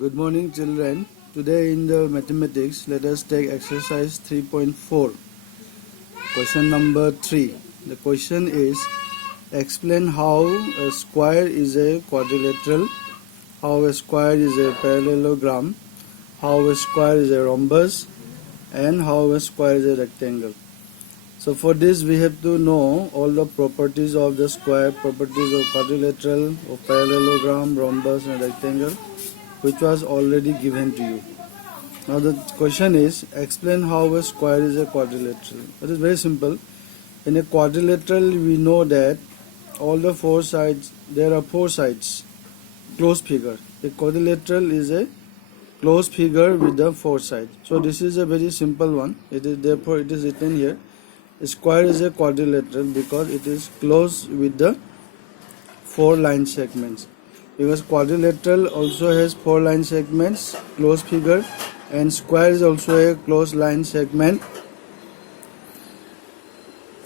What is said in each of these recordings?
Good morning, children. Today in the mathematics, let us take exercise 3.4. Question number 3. The question is, explain how a square is a quadrilateral, how a square is a parallelogram, how a square is a rhombus, and how a square is a rectangle. So for this we have to know all the properties of the square, properties of quadrilateral, of parallelogram, rhombus and rectangle, which was already given to you. Now the question is, explain how a square is a quadrilateral. It is very simple. In a quadrilateral we know that all the four sides, there are four sides, closed figure. A quadrilateral is a closed figure with the four sides. So this is a very simple one. It is therefore it is written here. A square is a quadrilateral because it is closed with the four line segments. Because quadrilateral also has four line segments, closed figure, and square is also a closed line segment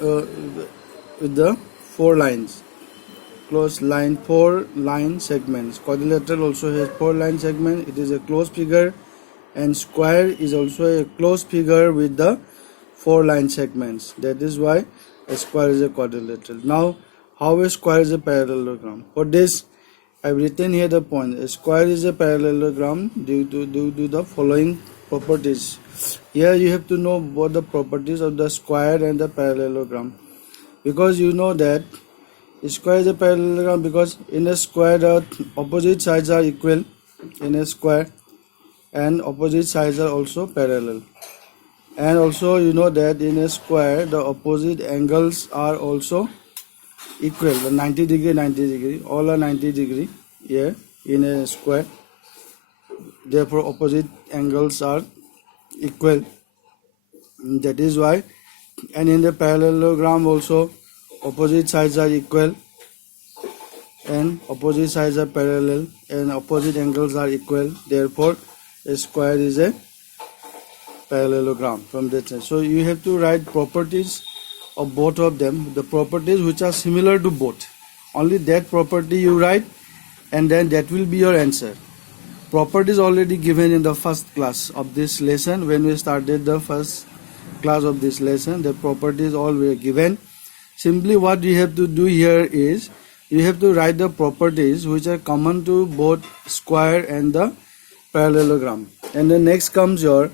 with the four lines, four line segments. Quadrilateral also has four line segments. It is a closed figure, and square is also a closed figure with the four line segments. That is why a square is a quadrilateral. Now, how a square is a parallelogram? For this, I have written here the point. A square is a parallelogram due to the following properties. Here you have to know both the properties of the square and the parallelogram, because you know that a square is a parallelogram because in a square the opposite sides are equal in a square, and opposite sides are also parallel. And also you know that in a square the opposite angles are also equal. The 90 degree, all are 90 degree here in a square. Therefore opposite angles are equal. That is why. And in the parallelogram also opposite sides are equal and opposite sides are parallel and opposite angles are equal. Therefore a square is a parallelogram from that side. So you have to write properties of both of them, the properties which are similar to both. Only that property you write, and then that will be your answer. Properties already given in the first class of this lesson. When we started the first class of this lesson, the properties all were given. Simply what you have to do here is you have to write the properties which are common to both square and the parallelogram. And then next comes your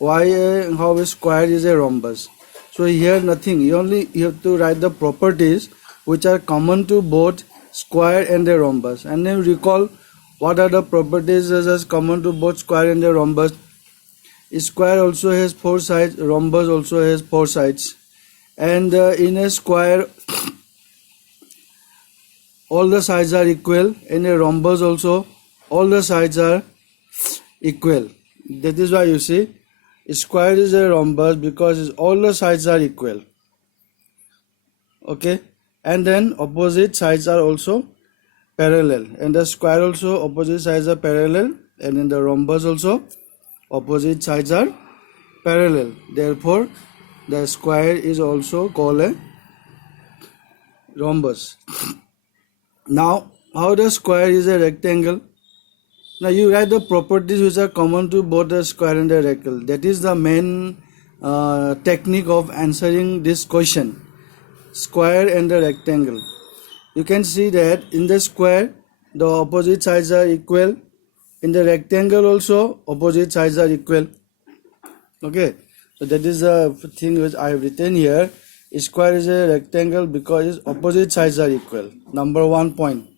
how a square is a rhombus. So here nothing, you have to write the properties which are common to both square and a rhombus, and then recall what are the properties as common to both square and a rhombus. A square also has four sides, rhombus also has four sides, and in a square all the sides are equal. In a rhombus also all the sides are equal. That is why you see a square is a rhombus because all the sides are equal. Okay, and then opposite sides are also parallel. In the square also opposite sides are parallel, and in the rhombus also opposite sides are parallel. Therefore the square is also called a rhombus. Now how the square is a rectangle? Now you write the properties which are common to both the square and the rectangle. That is the main technique of answering this question. Square and the rectangle. You can see that in the square the opposite sides are equal. In the rectangle also opposite sides are equal. Okay, so that is the thing which I have written here. A square is a rectangle because its opposite sides are equal. Number 1 point.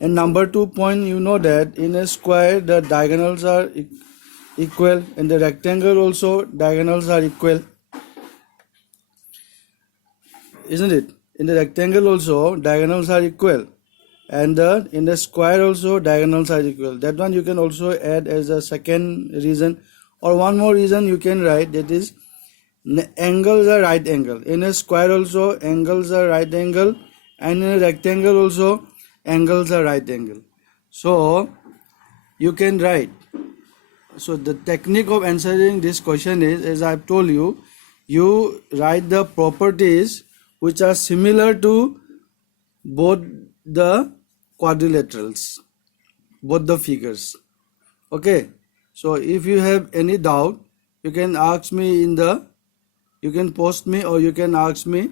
And number 2 point, you know that in a square the diagonals are equal. In the rectangle also diagonals are equal. Isn't it? In the rectangle also diagonals are equal, and in the square also diagonals are equal. That one you can also add as a second reason, or one more reason you can write, that is angles are right angle. In a square also angles are right angle, and in a rectangle also angles are right angle. So you can write. So the technique of answering this question is, as I have told you, you write the properties which are similar to both the quadrilaterals, both the figures. Okay, so if you have any doubt, you can ask me you can post me or you can ask me